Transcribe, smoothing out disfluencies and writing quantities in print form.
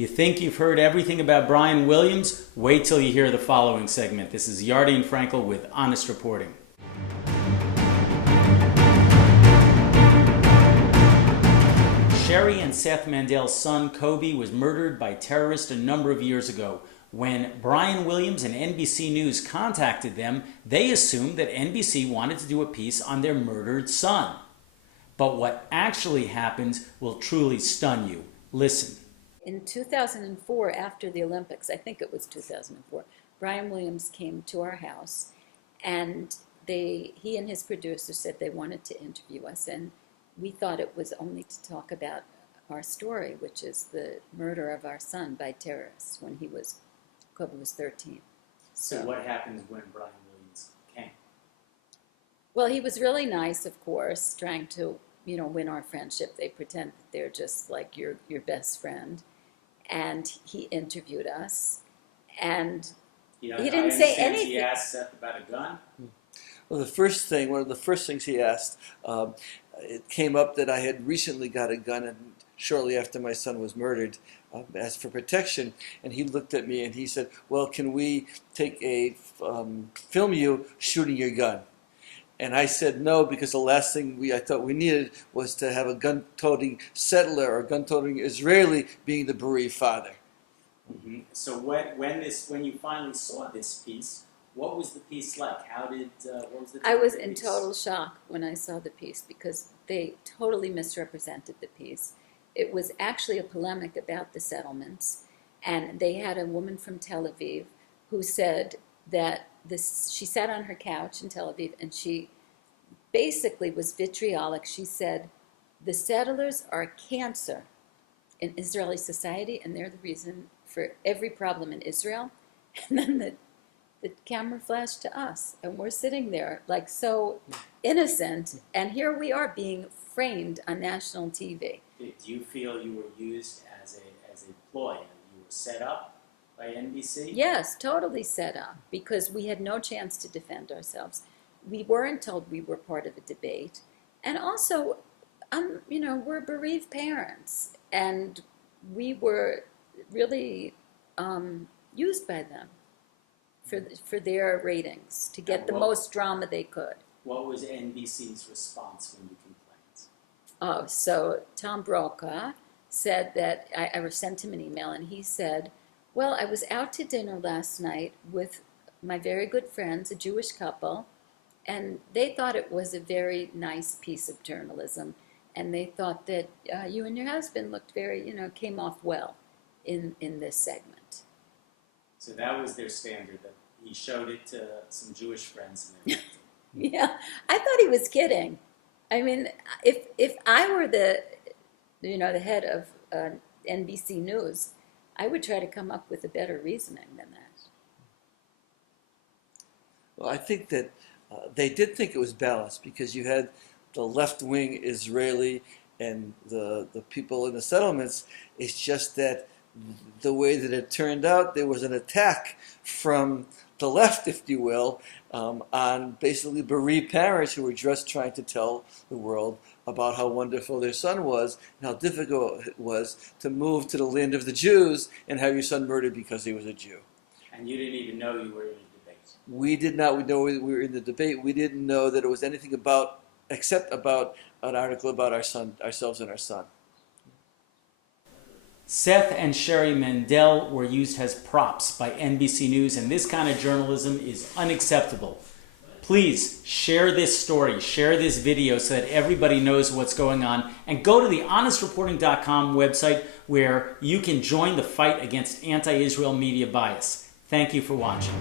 You think you've heard everything about Brian Williams? Wait till you hear the following segment. This is Yardy and Frankel with Honest Reporting. Sherry and Seth Mandel's son, Kobe, was murdered by terrorists a number of years ago. When Brian Williams and NBC News contacted them, they assumed that NBC wanted to do a piece on their murdered son. But what actually happened will truly stun you. Listen. In 2004, after the Olympics, I think it was 2004, Brian Williams came to our house, and he and his producer said they wanted to interview us, and we thought it was only to talk about our story, which is the murder of our son by terrorists when Kobe was 13. So what happened when Brian Williams came? Well, he was really nice, of course, trying to, win our friendship. They pretend that they're just like your best friend. And he interviewed us, and he didn't say anything. He asked Seth about a gun? Well, one of the first things he asked, it came up that I had recently got a gun, and shortly after my son was murdered, asked for protection, and he looked at me and he said, well, can we film you shooting your gun? And I said no, because the last thing I thought we needed was to have a gun-toting settler or gun-toting Israeli being the bereaved father. Mm-hmm. So when you finally saw this piece, what was the piece like? What was the I was in total shock when I saw the piece, because they totally misrepresented the piece. It was actually a polemic about the settlements, and they had a woman from Tel Aviv who said that she sat on her couch in Tel Aviv, and she basically was vitriolic. She said, the settlers are a cancer in Israeli society, and they're the reason for every problem in Israel. And then the camera flashed to us, and we're sitting there like so innocent, and here we are being framed on national TV. Do you feel you were used as a ploy? You were set up by NBC? Yes, totally set up, because we had no chance to defend ourselves. We weren't told we were part of a debate. And also, we're bereaved parents, and we were really used by them for their ratings, to get the most drama they could. What was NBC's response when you complained? Oh, so Tom Brokaw said that I sent him an email, and he said, well, I was out to dinner last night with my very good friends, a Jewish couple, and they thought it was a very nice piece of journalism, and they thought that you and your husband looked very, came off well in this segment. So that was their standard, that he showed it to some Jewish friends. And Yeah, I thought he was kidding. I mean, if I were the head of NBC News, I would try to come up with a better reasoning than that. Well, I think that they did think it was balanced, because you had the left-wing Israeli and the people in the settlements. It's just that the way that it turned out, there was an attack from the left, if you will, on basically bereaved parents who were just trying to tell the world about how wonderful their son was and how difficult it was to move to the land of the Jews and have your son murdered because he was a Jew. And you didn't even know you were in a debate. We did not. We know we were in the debate. We didn't know that it was anything except about an article about our son, ourselves and our son. Seth and Sherry Mandel were used as props by NBC News, and this kind of journalism is unacceptable. Please share this story, share this video so that everybody knows what's going on, and go to the HonestReporting.com website where you can join the fight against anti-Israel media bias. Thank you for watching.